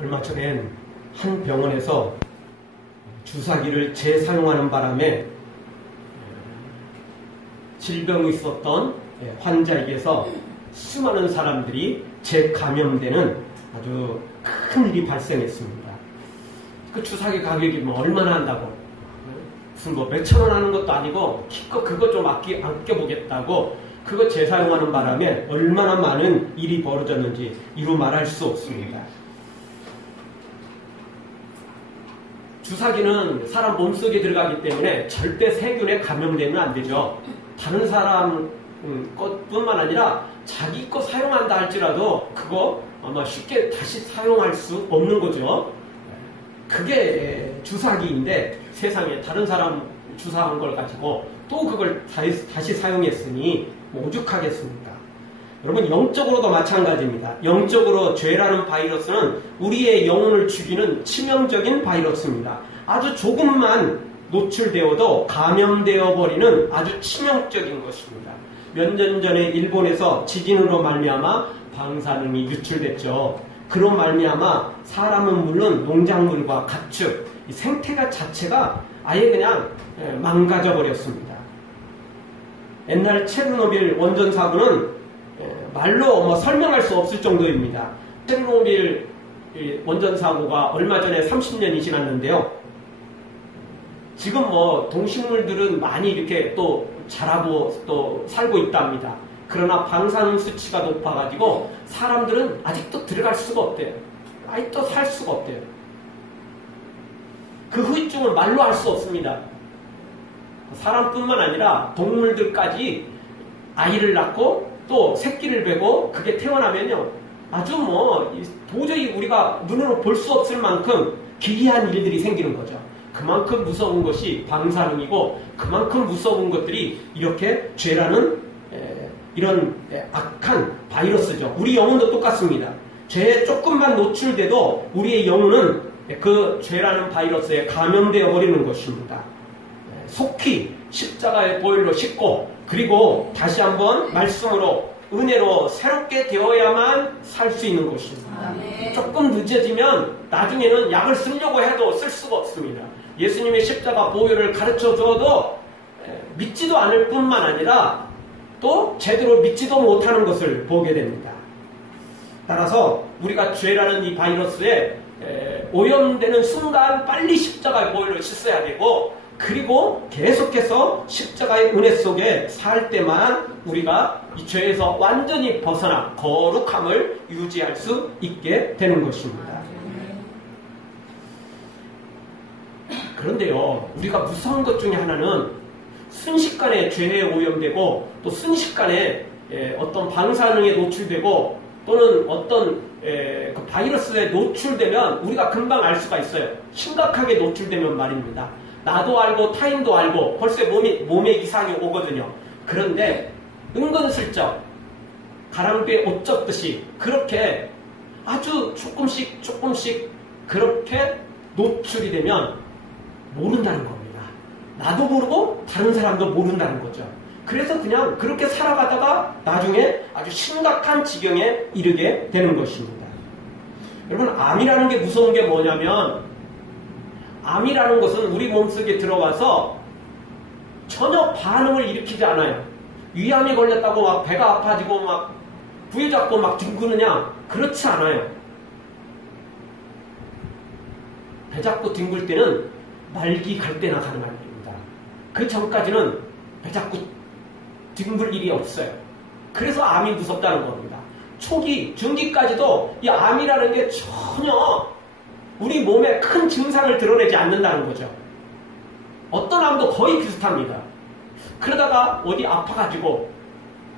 얼마 전엔 한 병원에서 주사기를 재사용하는 바람에 질병이 있었던 환자에게서 수많은 사람들이 재감염되는 아주 큰 일이 발생했습니다. 그 주사기 가격이 뭐 얼마나 한다고, 무슨 뭐 몇천 원 하는 것도 아니고 기껏 그거 좀 아껴보겠다고 그거 재사용하는 바람에 얼마나 많은 일이 벌어졌는지 이루 말할 수 없습니다. 주사기는 사람 몸속에 들어가기 때문에 절대 세균에 감염되면 안 되죠. 다른 사람 것뿐만 아니라 자기 거 사용한다 할지라도 그거 아마 쉽게 다시 사용할 수 없는 거죠. 그게 주사기인데 세상에 다른 사람 주사한 걸 가지고 또 그걸 다시 사용했으니 오죽하겠습니까? 여러분, 영적으로도 마찬가지입니다. 영적으로 죄라는 바이러스는 우리의 영혼을 죽이는 치명적인 바이러스입니다. 아주 조금만 노출되어도 감염되어 버리는 아주 치명적인 것입니다. 몇 년 전에 일본에서 지진으로 말미암아 방사능이 유출됐죠. 그로 말미암아 사람은 물론 농작물과 가축, 이 생태가 자체가 아예 그냥 망가져 버렸습니다. 옛날 체르노빌 원전 사고는 말로 뭐 설명할 수 없을 정도입니다. 체르노빌 원전 사고가 얼마 전에 30년이 지났는데요. 지금 뭐 동식물들은 많이 이렇게 또 자라고 또 살고 있답니다. 그러나 방사능 수치가 높아가지고 사람들은 아직도 들어갈 수가 없대요. 아직도 살 수가 없대요. 그 후유증을 말로 할 수 없습니다. 사람뿐만 아니라 동물들까지 아이를 낳고 또 새끼를 베고 그게 태어나면요, 아주 뭐 도저히 우리가 눈으로 볼 수 없을 만큼 기이한 일들이 생기는 거죠. 그만큼 무서운 것이 방사능이고 그만큼 무서운 것들이 이렇게 죄라는 이런 악한 바이러스죠. 우리 영혼도 똑같습니다. 죄에 조금만 노출돼도 우리의 영혼은 그 죄라는 바이러스에 감염되어 버리는 것입니다. 속히 십자가의 보혈로 씻고 그리고 다시 한번 말씀으로 은혜로 새롭게 되어야만 살 수 있는 것입니다. 조금 늦어지면 나중에는 약을 쓰려고 해도 쓸 수가 없습니다. 예수님의 십자가 보혈을 가르쳐 줘도 믿지도 않을 뿐만 아니라 또 제대로 믿지도 못하는 것을 보게 됩니다. 따라서 우리가 죄라는 이 바이러스에 오염되는 순간 빨리 십자가의 보혈로 씻어야 되고, 그리고 계속해서 십자가의 은혜 속에 살 때만 우리가 이 죄에서 완전히 벗어나 거룩함을 유지할 수 있게 되는 것입니다. 그런데요, 우리가 무서운 것 중에 하나는 순식간에 죄에 오염되고 또 순식간에 어떤 방사능에 노출되고 또는 어떤 그 바이러스에 노출되면 우리가 금방 알 수가 있어요. 심각하게 노출되면 말입니다. 나도 알고 타인도 알고 벌써 몸에 이상이 오거든요. 그런데 은근슬쩍 가랑비에 옷 젖듯이 그렇게 아주 조금씩 그렇게 노출이 되면 모른다는 겁니다. 나도 모르고 다른 사람도 모른다는 거죠. 그래서 그냥 그렇게 살아가다가 나중에 아주 심각한 지경에 이르게 되는 것입니다. 여러분, 암이라는 게 무서운 게 뭐냐면, 암이라는 것은 우리 몸속에 들어와서 전혀 반응을 일으키지 않아요. 위암이 걸렸다고 막 배가 아파지고 막 부여잡고 막 뒹구느냐? 그렇지 않아요. 배 잡고 뒹굴 때는 말기 갈 때나 가능한 일입니다. 그 전까지는 배 잡고 뒹굴 일이 없어요. 그래서 암이 무섭다는 겁니다. 초기, 중기까지도 이 암이라는 게 전혀 우리 몸에 큰 증상을 드러내지 않는다는 거죠. 어떤 암도 거의 비슷합니다. 그러다가 어디 아파가지고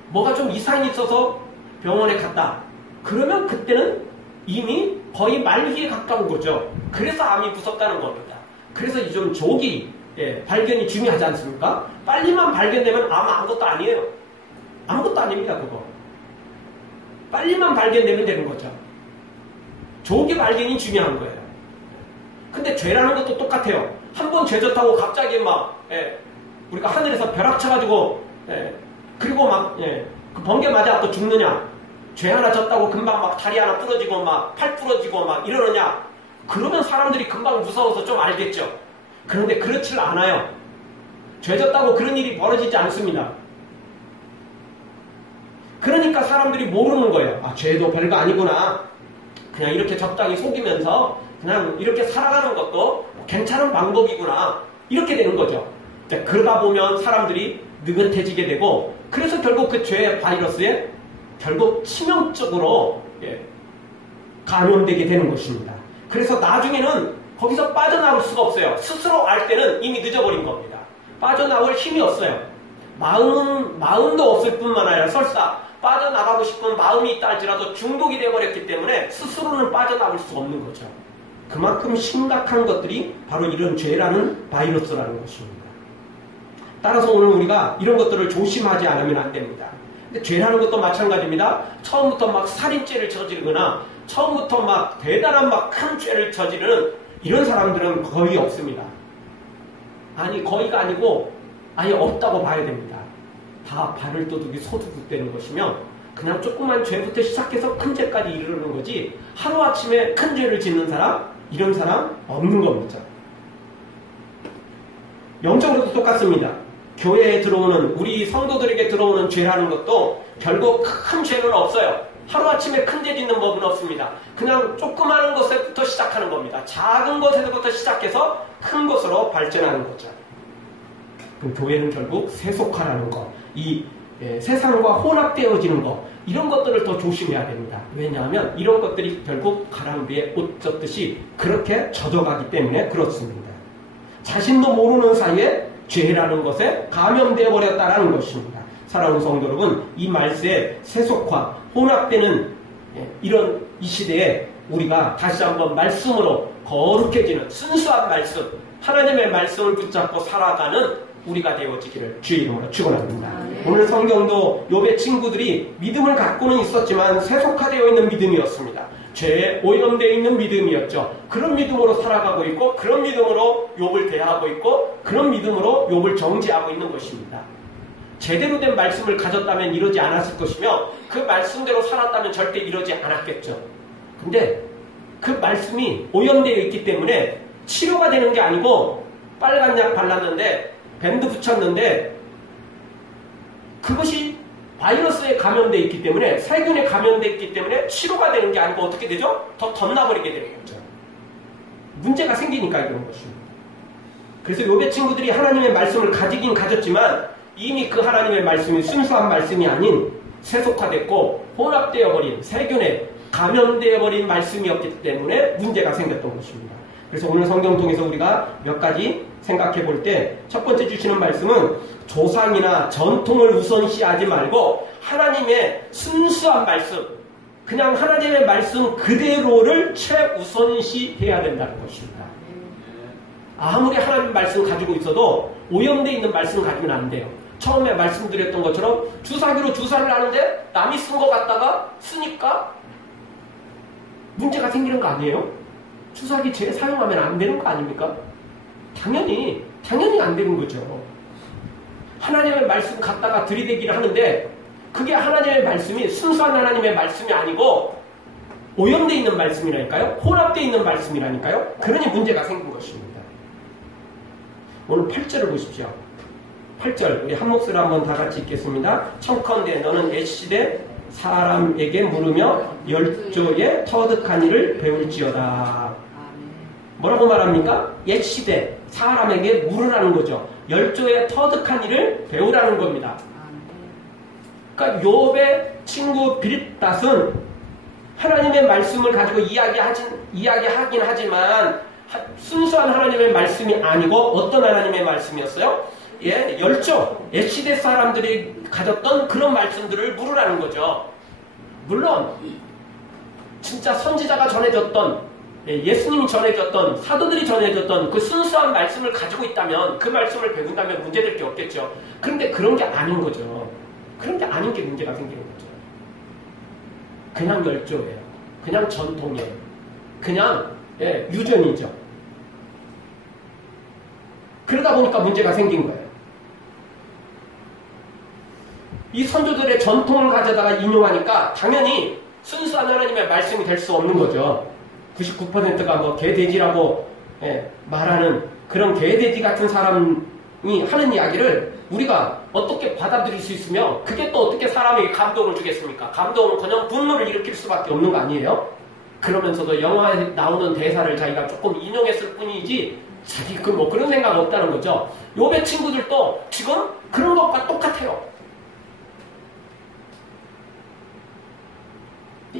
뭐가 좀 이상이 있어서 병원에 갔다. 그러면 그때는 이미 거의 말기에 가까운 거죠. 그래서 암이 무섭다는 겁니다. 그래서 이 좀 조기 발견이 중요하지 않습니까? 빨리만 발견되면 아무것도 아니에요. 아무것도 아닙니다, 그거. 빨리만 발견되면 되는 거죠. 조기 발견이 중요한 거예요. 근데 죄라는 것도 똑같아요. 한번 죄 졌다고 갑자기 막 우리가 하늘에서 벼락 쳐가지고 그리고 막 그 번개 맞아 또 죽느냐? 죄 하나 졌다고 금방 막 다리 하나 부러지고 막 팔 부러지고 막 이러느냐? 그러면 사람들이 금방 무서워서 좀 알겠죠. 그런데 그렇질 않아요. 죄 졌다고 그런 일이 벌어지지 않습니다. 그러니까 사람들이 모르는 거예요. 아, 죄도 별거 아니구나. 그냥 이렇게 적당히 속이면서 그냥 이렇게 살아가는 것도 괜찮은 방법이구나. 이렇게 되는 거죠. 그러다 보면 사람들이 느긋해지게 되고, 그래서 결국 그 죄의 바이러스에 결국 치명적으로 감염되게 되는 것입니다. 그래서 나중에는 거기서 빠져나올 수가 없어요. 스스로 알 때는 이미 늦어버린 겁니다. 빠져나올 힘이 없어요. 마음도 없을 뿐만 아니라 설사 빠져나가고 싶은 마음이 있다 할지라도 중독이 되어버렸기 때문에 스스로는 빠져나올 수 없는 거죠. 그만큼 심각한 것들이 바로 이런 죄라는 바이러스라는 것입니다. 따라서 오늘 우리가 이런 것들을 조심하지 않으면 안 됩니다. 근데 죄라는 것도 마찬가지입니다. 처음부터 막 살인죄를 저지르거나 처음부터 막 대단한 막 큰 죄를 저지르는 이런 사람들은 거의 없습니다. 아니, 거의가 아니고 아예 없다고 봐야 됩니다. 다 발을 떠두기 소두둑대는 것이며 그냥 조그만 죄부터 시작해서 큰 죄까지 이르는 거지, 하루아침에 큰 죄를 짓는 사람, 이런 사람 없는 겁니다. 영적으로도 똑같습니다. 교회에 들어오는, 우리 성도들에게 들어오는 죄라는 것도 결국 큰 죄는 없어요. 하루아침에 큰 죄 짓는 법은 없습니다. 그냥 조그마한 것에부터 시작하는 겁니다. 작은 것에서부터 시작해서 큰 것으로 발전하는 거죠. 그럼 교회는 결국 세속화라는 것, 이 세상과 혼합되어지는 것, 이런 것들을 더 조심해야 됩니다. 왜냐하면 이런 것들이 결국 가랑비에 옷 젖듯이 그렇게 젖어가기 때문에 그렇습니다. 자신도 모르는 사이에 죄라는 것에 감염되어 버렸다는 것입니다. 사랑하는 성도 여러분, 이 말세에 세속화, 혼합되는 이런 이 시대에 우리가 다시 한번 말씀으로 거룩해지는 순수한 말씀, 하나님의 말씀을 붙잡고 살아가는 우리가 되어지기를 주의 이름으로 축원합니다. 오늘 성경도 욥의 친구들이 믿음을 갖고는 있었지만 세속화되어 있는 믿음이었습니다. 죄에 오염되어 있는 믿음이었죠. 그런 믿음으로 살아가고 있고, 그런 믿음으로 욥을 대하고 있고, 그런 믿음으로 욥을 정죄하고 있는 것입니다. 제대로 된 말씀을 가졌다면 이러지 않았을 것이며, 그 말씀대로 살았다면 절대 이러지 않았겠죠. 근데 그 말씀이 오염되어 있기 때문에 치료가 되는 게 아니고, 빨간 약 발랐는데 밴드 붙였는데 그것이 바이러스에 감염되어 있기 때문에, 세균에 감염되어 있기 때문에 치료가 되는 게 아니고 어떻게 되죠? 더 덧나버리게 되는 거죠. 문제가 생기니까 그런 것입니다. 그래서 욥의 친구들이 하나님의 말씀을 가지긴 가졌지만 이미 그 하나님의 말씀이 순수한 말씀이 아닌 세속화됐고 혼합되어버린, 세균에 감염되어버린 말씀이었기 때문에 문제가 생겼던 것입니다. 그래서 오늘 성경 통해서 우리가 몇 가지 생각해 볼 때, 첫 번째 주시는 말씀은 조상이나 전통을 우선시하지 말고 하나님의 순수한 말씀, 그냥 하나님의 말씀 그대로를 최우선시해야 된다는 것입니다. 아무리 하나님 말씀 가지고 있어도 오염되어 있는 말씀 가지면 안 돼요. 처음에 말씀드렸던 것처럼 주사기로 주사를 하는데 남이 쓴 것 같다가 쓰니까 문제가 생기는 거 아니에요? 주사기 재사용하면 안 되는 거 아닙니까? 당연히 안 되는 거죠. 하나님의 말씀 갖다가 들이대기를 하는데 그게 하나님의 말씀이 순수한 하나님의 말씀이 아니고 오염되어 있는 말씀이라니까요? 혼합되어 있는 말씀이라니까요? 그러니 문제가 생긴 것입니다. 오늘 8절을 보십시오. 8절, 우리 한 목소리로 한번 다 같이 읽겠습니다. 청컨대 너는 옛시대 사람에게 물으며 열조의 터득한 일을 배울지어다. 뭐라고 말합니까? 옛시대 사람에게 물으라는 거죠. 열조의 터득한 일을 배우라는 겁니다. 그러니까 욥의 친구 빌닷은 하나님의 말씀을 가지고 이야기하긴 하지만 순수한 하나님의 말씀이 아니고 어떤 하나님의 말씀이었어요? 열조, 옛시대 사람들이 가졌던 그런 말씀들을 물으라는 거죠. 물론 진짜 선지자가 전해줬던, 예수님이 전해줬던, 사도들이 전해줬던 그 순수한 말씀을 가지고 있다면, 그 말씀을 배운다면 문제될 게 없겠죠. 그런데 그런 게 아닌 거죠. 그런 게 아닌 게 문제가 생기는 거죠. 그냥 열조예요. 그냥 전통이에요. 그냥 유전이죠. 그러다 보니까 문제가 생긴 거예요. 이 선조들의 전통을 가져다가 인용하니까 당연히 순수한 하나님의 말씀이 될 수 없는 거죠. 99%가 뭐 개돼지라고 말하는 그런 개돼지 같은 사람이 하는 이야기를 우리가 어떻게 받아들일 수 있으며 그게 또 어떻게 사람에게 감동을 주겠습니까? 감동은 그냥 분노를 일으킬 수밖에 없는 거 아니에요? 그러면서도 영화에 나오는 대사를 자기가 조금 인용했을 뿐이지 자기 뭐 그런 생각 없다는 거죠. 욥의 친구들도 지금 그런 것과 똑같아요.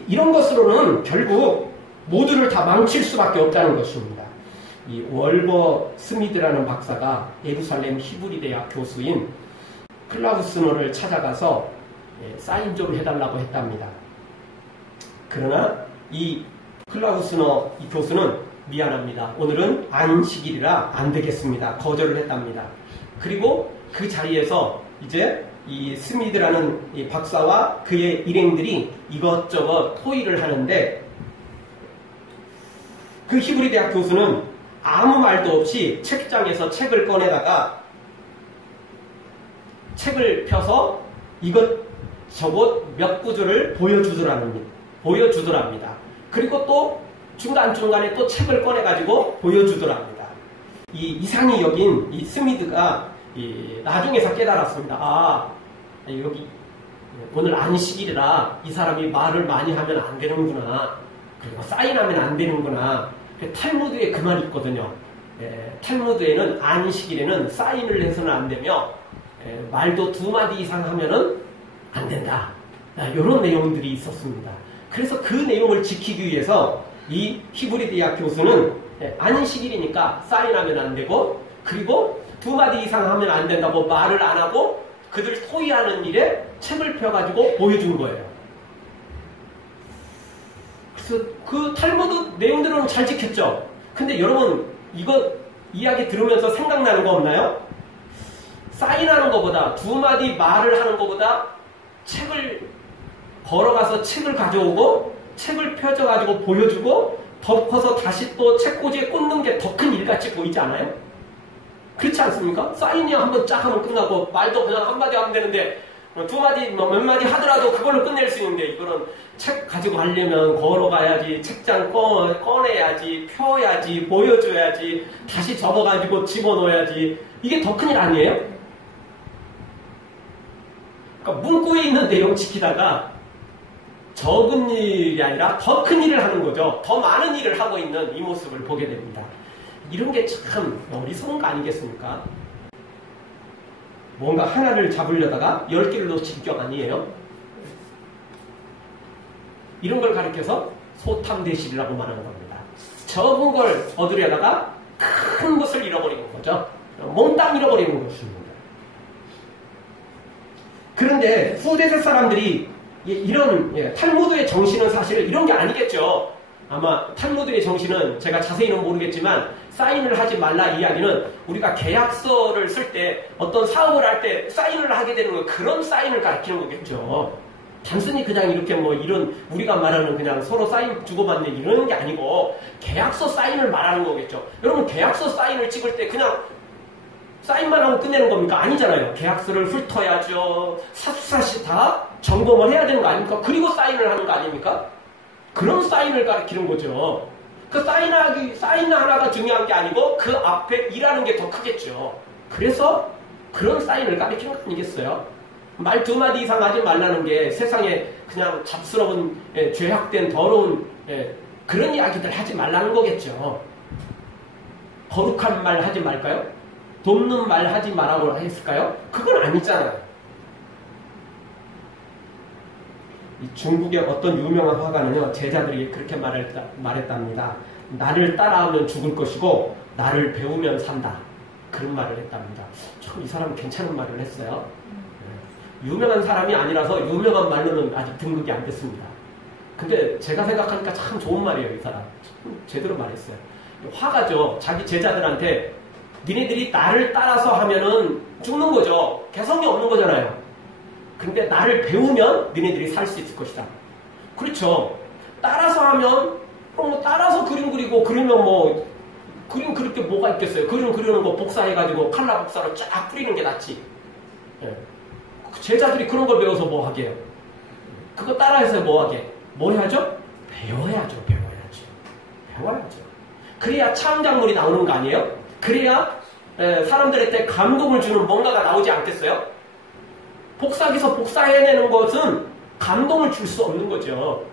이런 것으로는 결국 모두를 다 망칠 수밖에 없다는 것입니다. 이 월버 스미드라는 박사가 예루살렘 히브리 대학 교수인 클라우스너를 찾아가서 사인 좀 해달라고 했답니다. 그러나 이 클라우스너 이 교수는 미안합니다. 오늘은 안식일이라 안 되겠습니다. 거절을 했답니다. 그리고 그 자리에서 이제 이 스미드라는 이 박사와 그의 일행들이 이것저것 토의를 하는데 그 히브리 대학 교수는 아무 말도 없이 책장에서 책을 꺼내다가 책을 펴서 이것저것 몇 구절을 보여주더랍니다. 그리고 또 중간중간에 또 책을 꺼내가지고 보여주더랍니다. 이 이상이 여긴 이 스미드가 나중에서 깨달았습니다. 여기 오늘 안식일이라 이 사람이 말을 많이 하면 안 되는구나. 그리고 사인하면 안 되는구나. 탈무드에 그 말이 있거든요. 탈무드에는 안식일에는 사인을 해서는 안 되며 말도 2마디 이상 하면은 안 된다. 이런 내용들이 있었습니다. 그래서 그 내용을 지키기 위해서 이 히브리 대학 교수는 안식일이니까 사인하면 안 되고 그리고 2마디 이상 하면 안 된다고 말을 안 하고 그들 토의하는 일에 책을 펴가지고 보여준 거예요. 그래서 그 탈무드 내용들은 잘 지켰죠. 근데 여러분 이거 이야기 들으면서 생각나는 거 없나요? 사인하는 것보다 2마디 말을 하는 것보다 책을 걸어가서 책을 가져오고 책을 펴져가지고 보여주고 덮어서 다시 또 책꽂이에 꽂는 게 더 큰 일같이 보이지 않아요? 그렇지 않습니까? 사인이 한번 쫙 하면 끝나고 말도 그냥 한마디 하면 되는데 2마디 몇 마디 하더라도 그걸로 끝낼 수 있는데 이거는 책 가지고 가려면 걸어가야지 책장 꺼내야지 펴야지 보여줘야지 다시 접어가지고 집어넣어야지 이게 더 큰일 아니에요? 그러니까 문구에 있는 내용 지키다가 적은 일이 아니라 더 큰 일을 하는 거죠. 더 많은 일을 하고 있는 이 모습을 보게 됩니다. 이런 게 참 어리석은 거 아니겠습니까? 뭔가 하나를 잡으려다가 10개를 놓친 격 아니에요? 이런 걸 가리켜서 소탐대실이라고 말하는 겁니다. 적은 걸 얻으려다가 큰 것을 잃어버리는 거죠. 몽땅 잃어버리는 것입니다. 그런데 후대세 사람들이 이런 탈무드의 정신은 사실은 이런 게 아니겠죠. 아마 탈무드의 정신은 제가 자세히는 모르겠지만 사인을 하지 말라 이야기는 우리가 계약서를 쓸 때 어떤 사업을 할 때 사인을 하게 되는 거 그런 사인을 가리키는 거겠죠. 단순히 그냥 이렇게 뭐 이런 우리가 말하는 그냥 서로 사인 주고받는 이런 게 아니고 계약서 사인을 말하는 거겠죠. 여러분 계약서 사인을 찍을 때 그냥 사인만 하고 끝내는 겁니까? 아니잖아요. 계약서를 훑어야죠. 사수사시 다 점검을 해야 되는 거 아닙니까? 그리고 사인을 하는 거 아닙니까? 그런 사인을 가리키는 거죠. 그 사인 하나가 중요한 게 아니고 그 앞에 일하는 게 더 크겠죠. 그래서 그런 사인을 가리키는 거 아니겠어요? 말 2마디 이상 하지 말라는 게 세상에 그냥 잡스러운 죄악된 더러운 그런 이야기들 하지 말라는 거겠죠. 거룩한 말 하지 말까요? 돕는 말 하지 말라고 했을까요? 그건 아니잖아요. 이 중국의 어떤 유명한 화가는요, 제자들이 그렇게 말했답니다. 나를 따라하면 죽을 것이고, 나를 배우면 산다. 그런 말을 했답니다. 참, 이 사람은 괜찮은 말을 했어요. 유명한 사람이 아니라서 유명한 말로는 아직 등극이 안 됐습니다. 근데 제가 생각하니까 참 좋은 말이에요, 이 사람. 참 제대로 말했어요. 화가죠. 자기 제자들한테 니네들이 나를 따라서 하면은 죽는 거죠. 개성이 없는 거잖아요. 근데 나를 배우면 니네들이 살 수 있을 것이다. 그렇죠. 따라서 하면 그럼 뭐 따라서 그림 그리고 그리면 뭐 그림 그릴 게 뭐가 있겠어요. 그림 그리는 거 복사해가지고 칼라 복사로 쫙 뿌리는 게 낫지. 예. 제자들이 그런 걸 배워서 뭐 하게요? 그거 따라해서 뭐 하게? 뭐 해야죠? 배워야죠. 그래야 창작물이 나오는 거 아니에요? 그래야 사람들한테 감동을 주는 뭔가가 나오지 않겠어요? 복사기서 복사해내는 것은 감동을 줄 수 없는 거죠.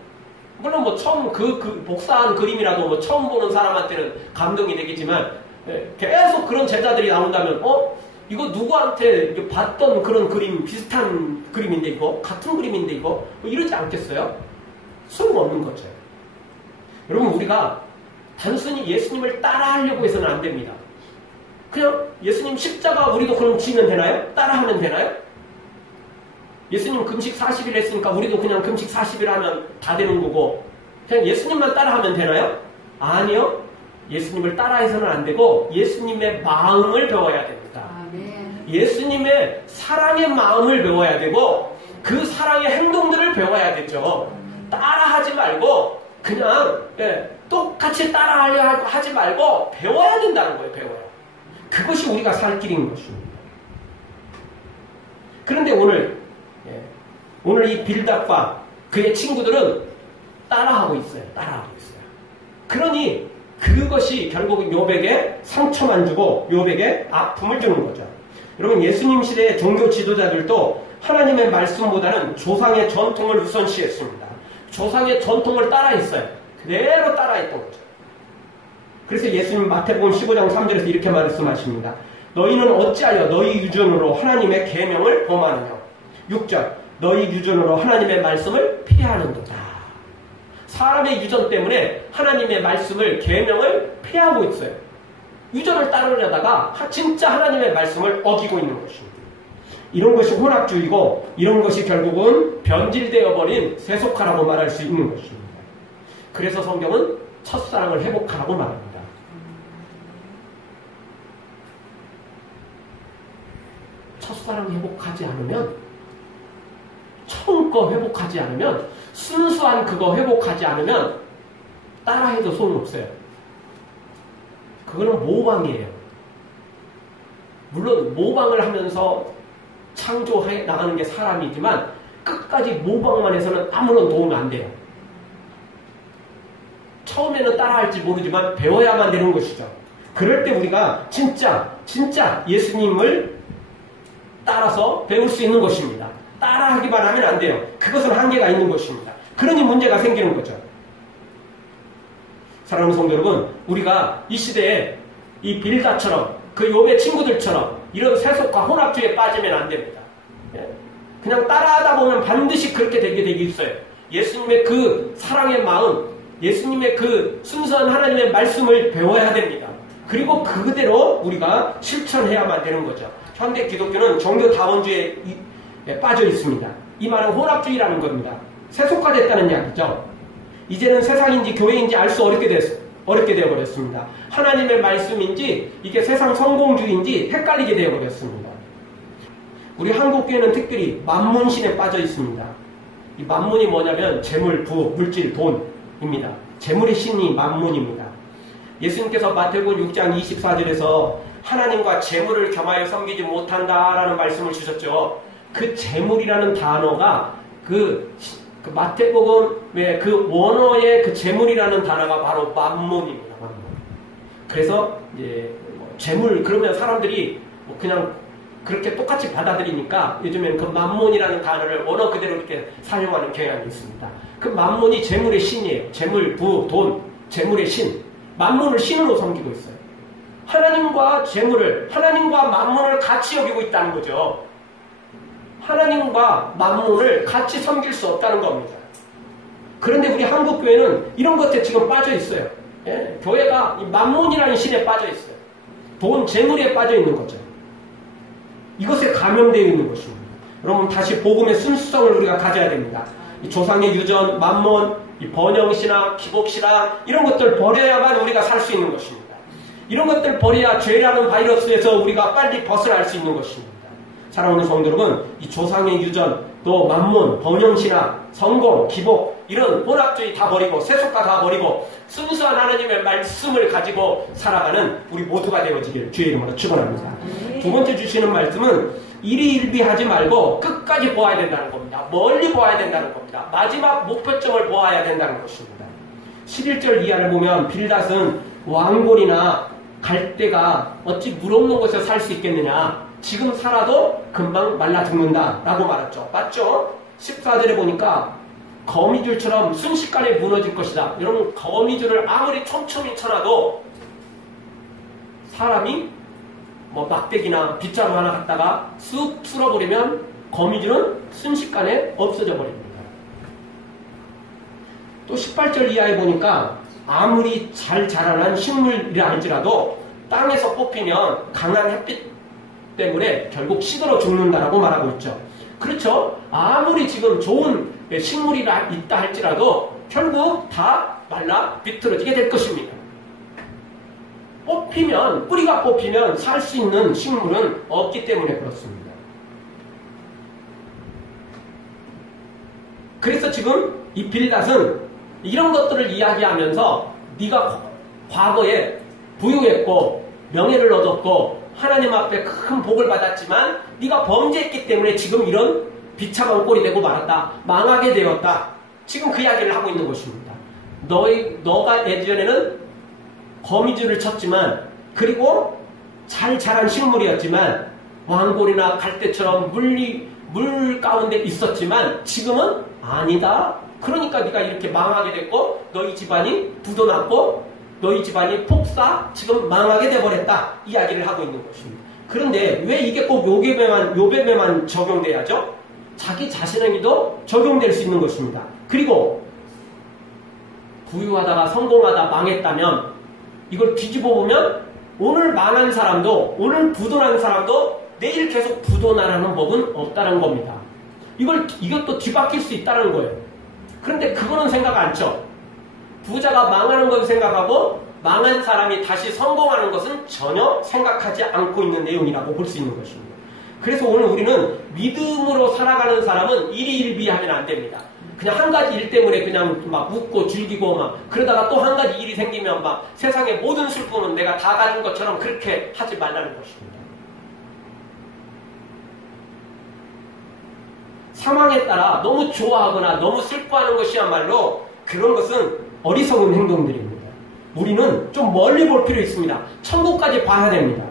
물론 뭐 처음 그 복사한 그림이라도 뭐 처음 보는 사람한테는 감동이 되겠지만 계속 그런 제자들이 나온다면 이거 누구한테 봤던 그런 그림 비슷한 그림인데 이거 같은 그림인데 이거 뭐 이러지 않겠어요? 소용없는 거죠. 여러분 우리가 단순히 예수님을 따라하려고 해서는 안 됩니다. 그냥 예수님 십자가 우리도 그럼 지면 되나요? 따라하면 되나요? 예수님 금식 40일 했으니까 우리도 그냥 금식 40일 하면 다 되는 거고 그냥 예수님만 따라하면 되나요? 아니요. 예수님을 따라해서는 안 되고 예수님의 마음을 배워야 됩니다. 예수님의 사랑의 마음을 배워야 되고 그 사랑의 행동들을 배워야 되죠. 따라하지 말고 그냥 똑같이 따라하려 하지 말고 배워야 된다는 거예요. 배워요. 그것이 우리가 살 길인 것입니다. 그런데 오늘 이 빌닷과 그의 친구들은 따라하고 있어요. 그러니 그것이 결국은 욥에게 상처만 주고 욥에게 아픔을 주는 거죠. 여러분 예수님 시대의 종교 지도자들도 하나님의 말씀보다는 조상의 전통을 우선시했습니다. 조상의 전통을 따라했어요. 그대로 따라했던 거죠. 그래서 예수님 마태복음 15장 3절에서 이렇게 말씀하십니다. 너희는 어찌하여 너희 유전으로 하나님의 계명을 범하느냐. 6절 너희 유전으로 하나님의 말씀을 피하는도다. 사람의 유전 때문에 하나님의 말씀을 계명을 피하고 있어요. 유전을 따르려다가 진짜 하나님의 말씀을 어기고 있는 것입니다. 이런 것이 혼합주의고 이런 것이 결국은 변질되어 버린 세속화라고 말할 수 있는 것입니다. 그래서 성경은 첫사랑을 회복하라고 말합니다. 첫사랑 회복하지 않으면 처음 거 회복하지 않으면 순수한 그거 회복하지 않으면 따라해도 소용없어요. 그거는 모방이에요. 물론 모방을 하면서 창조해 나가는 게 사람이지만 끝까지 모방만 해서는 아무런 도움이 안 돼요. 처음에는 따라할지 모르지만 배워야만 되는 것이죠. 그럴 때 우리가 진짜 예수님을 따라서 배울 수 있는 것입니다. 따라하기만 하면 안 돼요. 그것은 한계가 있는 것입니다. 그러니 문제가 생기는 거죠. 사랑하는 성도 여러분, 우리가 이 시대에 이 빌닷처럼 그 욥의 친구들처럼 이런 세속과 혼합주의에 빠지면 안 됩니다. 그냥 따라하다 보면 반드시 그렇게 되게 있어요. 예수님의 그 사랑의 마음, 예수님의 그 순수한 하나님의 말씀을 배워야 됩니다. 그리고 그대로 우리가 실천해야만 되는 거죠. 현대 기독교는 종교다원주의에 빠져 있습니다. 이 말은 혼합주의라는 겁니다. 세속화됐다는 이야기죠. 이제는 세상인지 교회인지 알 수 어렵게 되어버렸습니다. 하나님의 말씀인지 이게 세상 성공주의인지 헷갈리게 되어버렸습니다. 우리 한국교회는 특별히 만문신에 빠져 있습니다. 이 만문이 뭐냐면 재물, 부, 물질, 돈입니다. 재물의 신이 만문입니다. 예수님께서 마태복음 6장 24절에서 하나님과 재물을 겸하여 섬기지 못한다라는 말씀을 주셨죠. 그 재물이라는 단어가 그 마태복음의 그 원어의 그 재물이라는 단어가 바로 만문입니다. 만문. 그래서 이제 재물 그러면 사람들이 그냥 그렇게 똑같이 받아들이니까 요즘에는 그 만문이라는 단어를 원어 그대로 이렇게 사용하는 경향이 있습니다. 그 만문이 재물의 신이에요. 재물, 부, 돈, 재물의 신. 만문을 신으로 섬기고 있어요. 하나님과 재물을, 하나님과 만문을 같이 여기고 있다는 거죠. 하나님과 만문을 같이 섬길 수 없다는 겁니다. 그런데 우리 한국교회는 이런 것에 지금 빠져 있어요. 예? 교회가 이 만문이라는 신에 빠져 있어요. 돈, 재물에 빠져 있는 거죠. 이것에 감염되어 있는 것입니다. 여러분 다시 복음의 순수성을 우리가 가져야 됩니다. 이 조상의 유전, 만문, 이 번영신앙, 기복신앙 이런 것들 버려야만 우리가 살 수 있는 것입니다. 이런 것들 버려야 죄라는 바이러스에서 우리가 빨리 벗어날 수 있는 것입니다. 사랑하는 성도 여러분, 이 조상의 유전, 또 만문, 번영신앙, 성공, 기복 이런 본학주의 다 버리고 세속화 다 버리고 순수한 하나님의 말씀을 가지고 살아가는 우리 모두가 되어지길 주의 이름으로 축원합니다. 두 번째 주시는 말씀은 일희일비하지 말고 끝까지 보아야 된다는 겁니다. 멀리 보아야 된다는 겁니다. 마지막 목표점을 보아야 된다는 것입니다. 11절 이하를 보면 빌닷은 왕골이나 갈대가 어찌 물 없는 곳에 살 수 있겠느냐. 지금 살아도 금방 말라 죽는다 라고 말했죠. 맞죠? 14절에 보니까 거미줄처럼 순식간에 무너질 것이다. 여러분, 거미줄을 아무리 촘촘히 쳐놔도 사람이 뭐 막대기나 빗자루 하나 갖다가 쑥 풀어버리면 거미줄은 순식간에 없어져 버립니다. 또 18절 이하에 보니까 아무리 잘 자라난 식물이라 할지라도 땅에서 뽑히면 강한 햇빛 때문에 결국 시들어 죽는다라고 말하고 있죠. 그렇죠? 아무리 지금 좋은 식물이 있다 할지라도 결국 다 말라 비틀어지게 될 것입니다. 뽑히면, 뿌리가 뽑히면 살 수 있는 식물은 없기 때문에 그렇습니다. 그래서 지금 이 빌닷은 이런 것들을 이야기하면서 네가 과거에 부유했고 명예를 얻었고 하나님 앞에 큰 복을 받았지만 네가 범죄했기 때문에 지금 이런 비참한 꼴이 되고 말았다. 망하게 되었다. 지금 그 이야기를 하고 있는 것입니다. 너가 예전에는 거미줄을 쳤지만 그리고 잘 자란 식물이었지만 왕골이나 갈대처럼 물 가운데 있었지만 지금은 아니다. 그러니까 네가 이렇게 망하게 됐고 너희 집안이 부도났고 너희 집안이 폭사 지금 망하게 돼버렸다. 이야기를 하고 있는 것입니다. 그런데 왜 이게 꼭 요배에만 적용돼야죠? 자기 자신에게도 적용될 수 있는 것입니다. 그리고 부유하다가 성공하다 망했다면 이걸 뒤집어 보면 오늘 망한 사람도 오늘 부도난 사람도 내일 계속 부도나라는 법은 없다는 겁니다. 이것도 뒤바뀔 수 있다는 거예요. 그런데 그거는 생각 안 쳐. 부자가 망하는 건 생각하고 망한 사람이 다시 성공하는 것은 전혀 생각하지 않고 있는 내용이라고 볼 수 있는 것입니다. 그래서 오늘 우리는 믿음으로 살아가는 사람은 일희일비하면 안 됩니다. 그냥 한 가지 일 때문에 그냥 막 웃고 즐기고 막 그러다가 또 한 가지 일이 생기면 막 세상의 모든 슬픔은 내가 다 가진 것처럼 그렇게 하지 말라는 것입니다. 상황에 따라 너무 좋아하거나 너무 슬퍼하는 것이야말로 그런 것은 어리석은 행동들입니다. 우리는 좀 멀리 볼 필요 있습니다. 천국까지 봐야 됩니다.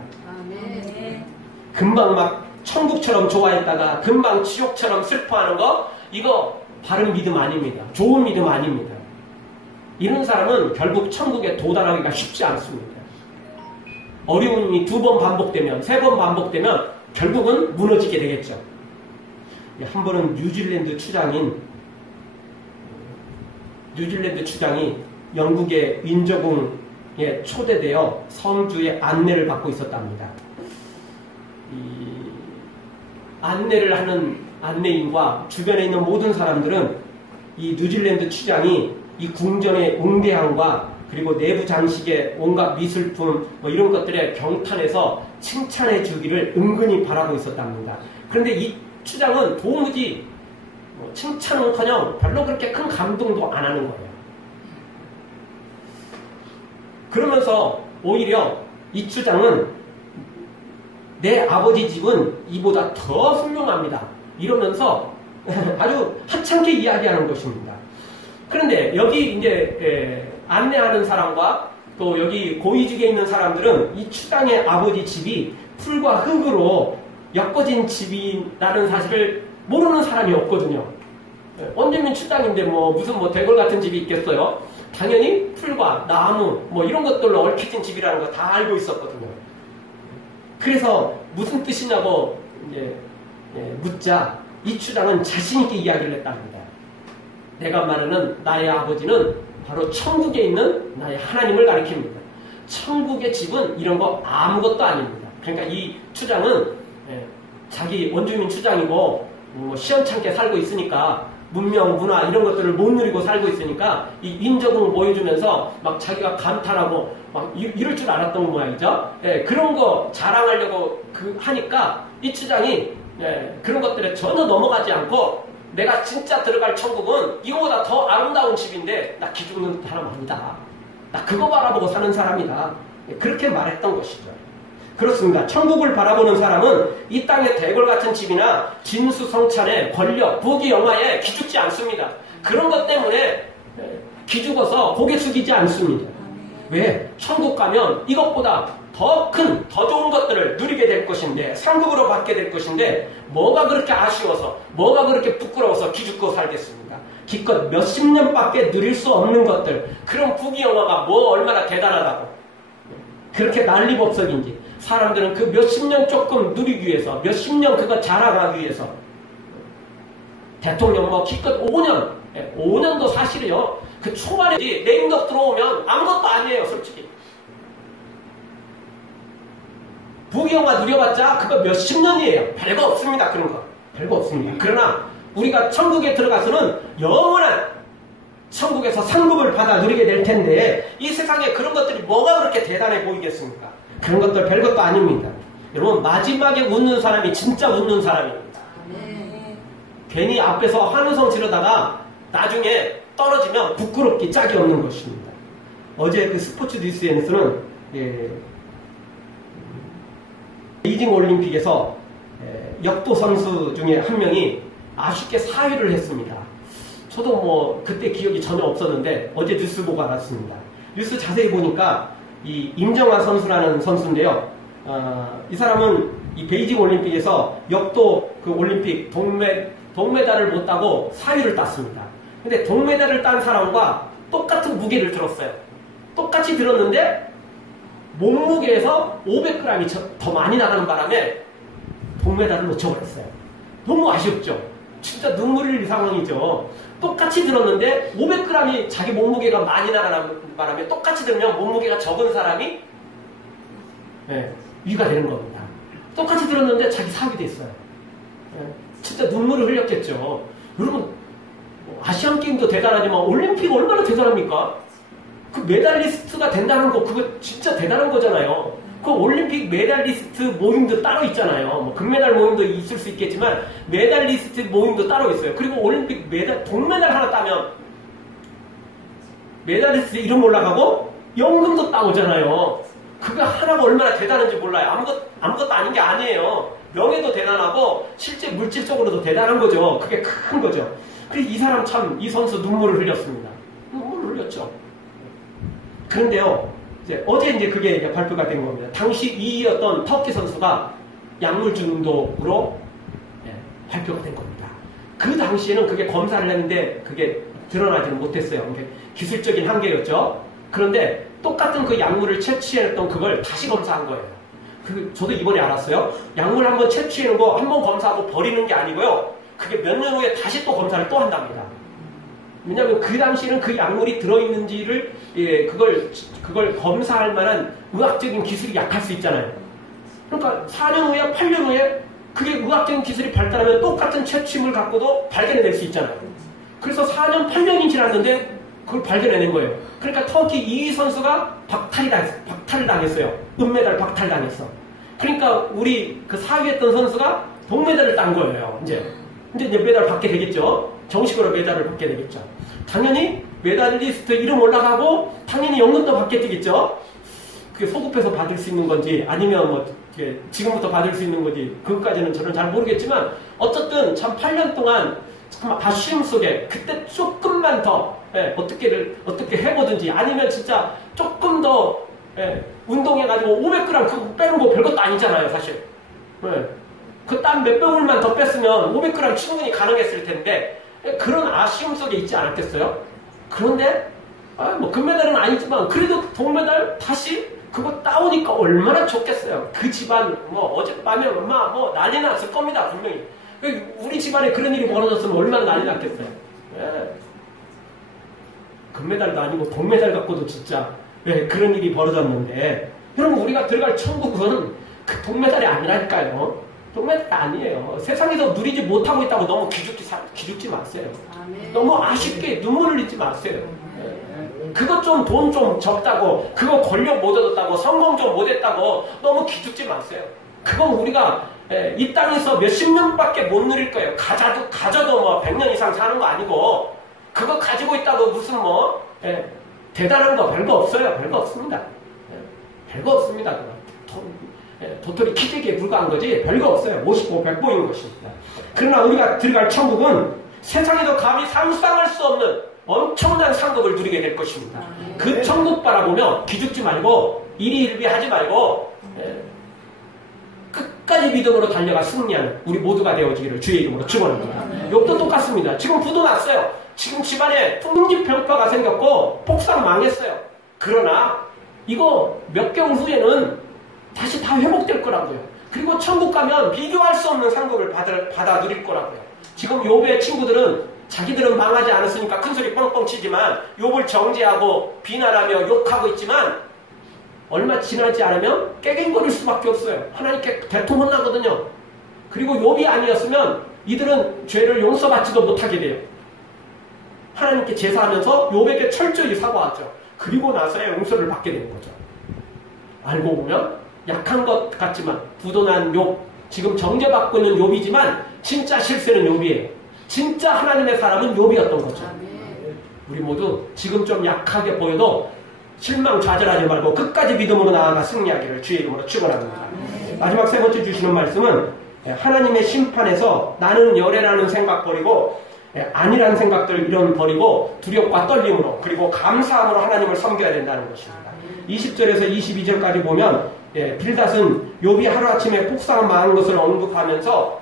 금방 막 천국처럼 좋아했다가 금방 지옥처럼 슬퍼하는 거 이거 바른 믿음 아닙니다. 좋은 믿음 아닙니다. 이런 사람은 결국 천국에 도달하기가 쉽지 않습니다. 어려움이 2번 반복되면 3번 반복되면 결국은 무너지게 되겠죠. 한 번은 뉴질랜드 추장이 영국의 윈저궁에 초대되어 성주의 안내를 받고 있었답니다. 이 안내를 하는 안내인과 주변에 있는 모든 사람들은 이 뉴질랜드 추장이 이 궁전의 웅대함과 그리고 내부 장식의 온갖 미술품 뭐 이런 것들에 경탄해서 칭찬해 주기를 은근히 바라고 있었답니다. 그런데 이 추장은 도무지 칭찬은커녕 별로 그렇게 큰 감동도 안 하는 거예요. 그러면서 오히려 이 추장은 내 아버지 집은 이보다 더 훌륭합니다. 이러면서 아주 하찮게 이야기하는 것입니다. 그런데 여기 이제 안내하는 사람과 또 여기 고위직에 있는 사람들은 이 추장의 아버지 집이 풀과 흙으로 엮어진 집이라는 사실을 모르는 사람이 없거든요. 원주민 추장인데 무슨 대궐 같은 집이 있겠어요? 당연히 풀과 나무 이런 것들로 얽혀진 집이라는 거 다 알고 있었거든요. 그래서 무슨 뜻이냐고 이제 묻자 이 추장은 자신 있게 이야기를 했답니다. 내가 말하는 나의 아버지는 바로 천국에 있는 나의 하나님을 가리킵니다. 천국의 집은 이런 거 아무것도 아닙니다. 그러니까 이 추장은 자기 원주민 추장이고 시원찮게 살고 있으니까 문명, 문화 이런 것들을 못 누리고 살고 있으니까 이 인적을 보여주면서 막 자기가 감탄하고 막 이럴 줄 알았던 모양이죠. 그런 거 자랑하려고 하니까 이 추장이 그런 것들에 전혀 넘어가지 않고 내가 진짜 들어갈 천국은 이거보다 더 아름다운 집인데 나 기죽는 사람 아니다. 나 그거 바라보고 사는 사람이다. 그렇게 말했던 것이죠. 그렇습니다. 천국을 바라보는 사람은 이 땅의 대궐 같은 집이나 진수성찬의 권력, 부귀 영화에 기죽지 않습니다. 그런 것 때문에 기죽어서 고개 숙이지 않습니다. 왜? 천국 가면 이것보다 더 큰, 더 좋은 것들을 누리게 될 것인데, 상급으로 받게 될 것인데, 뭐가 그렇게 아쉬워서, 뭐가 그렇게 부끄러워서 기죽고 살겠습니까? 기껏 몇십 년밖에 누릴 수 없는 것들, 그런 부귀영화가 뭐 얼마나 대단하다고. 그렇게 난리법석인지, 사람들은 그 몇십 년 조금 누리기 위해서, 몇십 년 그거 자라가기 위해서, 대통령 뭐 기껏 5년, 5년도 사실이요. 그 초반에 네임덕 들어오면 아무것도 아니에요, 솔직히. 부귀영화 누려봤자 그거 몇십 년이에요. 별거 없습니다, 그런 거. 별거 없습니다. 그러나 우리가 천국에 들어가서는 영원한 천국에서 상급을 받아 누리게 될 텐데 이 세상에 그런 것들이 뭐가 그렇게 대단해 보이겠습니까? 그런 것들 별것도 아닙니다. 여러분, 마지막에 웃는 사람이 진짜 웃는 사람입니다. 괜히 앞에서 환호성 지르다가 나중에 떨어지면 부끄럽기 짝이 없는 것입니다. 어제 그 스포츠 뉴스에서는 베이징 올림픽에서 역도 선수 중에 한 명이 아쉽게 사위를 했습니다. 저도 뭐 그때 기억이 전혀 없었는데 어제 뉴스 보고 알았습니다. 뉴스 자세히 보니까 이 임정아 선수라는 선수인데요. 이 사람은 이 베이징 올림픽에서 역도 그 올림픽 동메달을 못 따고 사위를 땄습니다. 근데 동메달을 딴 사람과 똑같은 무게를 들었어요. 똑같이 들었는데 몸무게에서 500g이 더 많이 나가는 바람에 동메달을 놓쳐버렸어요. 너무 아쉽죠? 진짜 눈물이 흘릴 상황이죠. 똑같이 들었는데 500g이 자기 몸무게가 많이 나가는 바람에 똑같이 들으면 몸무게가 적은 사람이 위가 되는 겁니다. 똑같이 들었는데 자기 사위 됐어요. 진짜 눈물을 흘렸겠죠. 여러분, 아시안게임도 대단하지만 올림픽 얼마나 대단합니까? 그 메달리스트가 된다는 거 그거 진짜 대단한 거잖아요. 그 올림픽 메달리스트 모임도 따로 있잖아요. 뭐 금메달 모임도 있을 수 있겠지만 메달리스트 모임도 따로 있어요. 그리고 올림픽 동메달 하나 따면 메달리스트 이름 올라가고 연금도 따오잖아요. 그거 하나가 얼마나 대단한지 몰라요. 아무것도 아닌 게 아니에요. 명예도 대단하고 실제 물질적으로도 대단한 거죠. 그게 큰 거죠. 그래서 이 사람 참, 이 선수 눈물을 흘렸습니다. 눈물을 흘렸죠. 그런데요, 어제 그게 발표가 된 겁니다. 당시 2위였던 터키 선수가 약물 중독으로 발표가 된 겁니다. 그 당시에는 그게 검사를 했는데 그게 드러나지는 못했어요. 기술적인 한계였죠. 그런데 똑같은 그 약물을 채취했던 그걸 다시 검사한 거예요. 저도 이번에 알았어요. 약물 한번 채취하는 거 한번 검사하고 버리는 게 아니고요. 그게 몇 년 후에 다시 또 검사를 또 한답니다. 왜냐하면 그 당시에는 그 약물이 들어있는지를 그걸 검사할 만한 의학적인 기술이 약할 수 있잖아요. 그러니까 4년 후에 8년 후에 그게 의학적인 기술이 발달하면 똑같은 채취물 갖고도 발견해낼 수 있잖아요. 그래서 4년 8년이 지났는데 그걸 발견해낸 거예요. 그러니까 터키 2위 선수가 박탈을 당했어요. 은메달 박탈당했어. 그러니까 우리 그 4위했던 선수가 동메달을 딴 거예요. 근데 이제 메달 받게 되겠죠. 정식으로 메달을 받게 되겠죠. 당연히 메달리스트 이름 올라가고 당연히 연금도 받게 되겠죠. 그게 소급해서 받을 수 있는 건지 아니면 뭐 지금부터 받을 수 있는 건지 그것까지는 저는 잘 모르겠지만 어쨌든 참 8년 동안 참 아쉬움 속에 그때 조금만 더 어떻게 해보든지 아니면 진짜 조금 더 운동해가지고 500g 그거 빼는 거 별것도 아니잖아요, 사실. 그 땀 몇 방울만 더 뺐으면 500g 충분히 가능했을 텐데 그런 아쉬움 속에 있지 않았겠어요? 그런데 뭐 금메달은 아니지만 그래도 동메달 다시 그거 따오니까 얼마나 좋겠어요. 그 집안 뭐 어젯밤에 엄마 뭐 난리 났을 겁니다, 분명히. 우리 집안에 그런 일이 벌어졌으면 얼마나 난리 났겠어요. 금메달도 아니고 동메달 갖고도 진짜 그런 일이 벌어졌는데 여러분, 우리가 들어갈 천국은 그 동메달이 아니라니까요. 동메달 아니에요. 세상에서 누리지 못하고 있다고 너무 기죽지 마세요. 너무 아쉽게 눈물을 흘리지 마세요. 그것 좀 돈 좀 적다고, 그거 권력 못 얻었다고, 성공 좀 못했다고 너무 기죽지 마세요. 그건 우리가 이 땅에서 몇십 년밖에 못 누릴 거예요. 가져도 뭐 100년 이상 사는 거 아니고 그거 가지고 있다고 무슨 뭐 대단한 거 별거 없어요. 별거 없습니다. 별거 없습니다. 도토리 키재기에 불과한 거지 별거 없어요. 50보 100보인 것입니다. 그러나 우리가 들어갈 천국은 세상에도 감히 상상할 수 없는 엄청난 상급을 누리게 될 것입니다. 그 천국 바라보며 기죽지 말고 일희일비하지 말고 끝까지 믿음으로 달려가 승리하는 우리 모두가 되어지기를 주의 이름으로 축원합니다. 욥도 똑같습니다. 지금 부도 났어요. 지금 집안에 풍지병파가 생겼고 폭삭 망했어요. 그러나 이거 몇 개월 후에는 다시 다 회복될 거라고요. 그리고 천국 가면 비교할 수 없는 상급을 받아 누릴 거라고요. 지금 욥의 친구들은 자기들은 망하지 않았으니까 큰소리 뻥뻥 치지만 욥을 정죄하고 비난하며 욕하고 있지만 얼마 지나지 않으면 깨갱거릴 수밖에 없어요. 하나님께 대통 혼나거든요. 그리고 욥이 아니었으면 이들은 죄를 용서받지도 못하게 돼요. 하나님께 제사하면서 욥에게 철저히 사과하죠. 그리고 나서야 용서를 받게 되는 거죠. 알고 보면 약한 것 같지만 부도난 욥, 지금 정죄받고 있는 욥이지만 진짜 실세는 욥이에요. 진짜 하나님의 사람은 욥이었던 거죠. 우리 모두 지금 좀 약하게 보여도 실망 좌절하지 말고 끝까지 믿음으로 나아가 승리하기를 주의 이름으로 축원합니다. 마지막 세 번째 주시는 말씀은 하나님의 심판에서 나는 열애라는 생각 버리고 아니라는 생각들 이런 버리고 두렵과 떨림으로 그리고 감사함으로 하나님을 섬겨야 된다는 것입니다. 20절에서 22절까지 보면 빌닷은 욥이 하루아침에 폭삭 망한 것을 언급하면서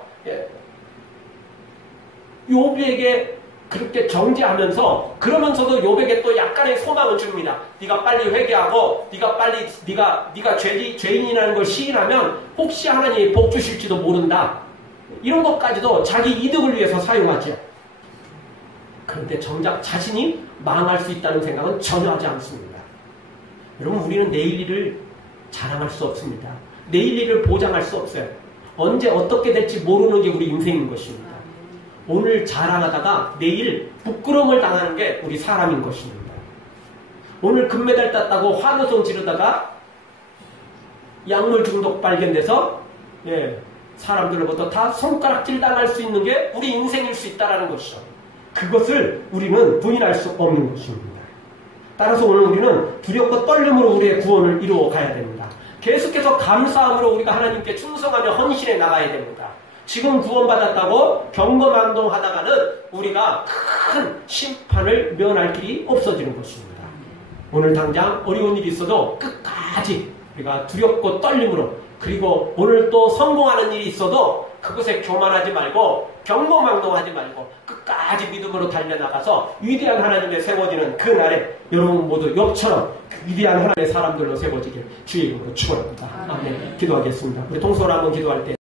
욥에게 그렇게 정죄하면서 그러면서도 욥에게 또 약간의 소망을 줍니다. 네가 빨리 회개하고 네가 죄인이라는 걸 시인하면 혹시 하나님이 복 주실지도 모른다. 이런 것까지도 자기 이득을 위해서 사용하죠. 그런데 정작 자신이 망할 수 있다는 생각은 전혀 하지 않습니다. 여러분, 우리는 내일 일을 자랑할 수 없습니다. 내일 일을 보장할 수 없어요. 언제 어떻게 될지 모르는 게 우리 인생인 것입니다. 오늘 자랑하다가 내일 부끄러움을 당하는 게 우리 사람인 것입니다. 오늘 금메달 땄다고 환호성 지르다가 약물 중독 발견돼서 사람들로부터 다 손가락질 당할 수 있는 게 우리 인생일 수 있다는 것이죠. 그것을 우리는 부인할 수 없는 것입니다. 따라서 오늘 우리는 두렵고 떨림으로 우리의 구원을 이루어 가야 됩니다. 계속해서 감사함으로 우리가 하나님께 충성하며 헌신해 나가야 됩니다. 지금 구원받았다고 경거망동하다가는 우리가 큰 심판을 면할 길이 없어지는 것입니다. 오늘 당장 어려운 일이 있어도 끝까지 우리가 두렵고 떨림으로, 그리고 오늘 또 성공하는 일이 있어도 그것에 교만하지 말고 경거망동하지 말고 끝까지 믿음으로 달려나가서 위대한 하나님의 세워지는 그 날에 여러분 모두 욥처럼 위대한 하나님의 사람들로 세워지길 주의 이름으로 축원합니다. 아멘. 기도하겠습니다. 우리 동서로 한번 기도할 때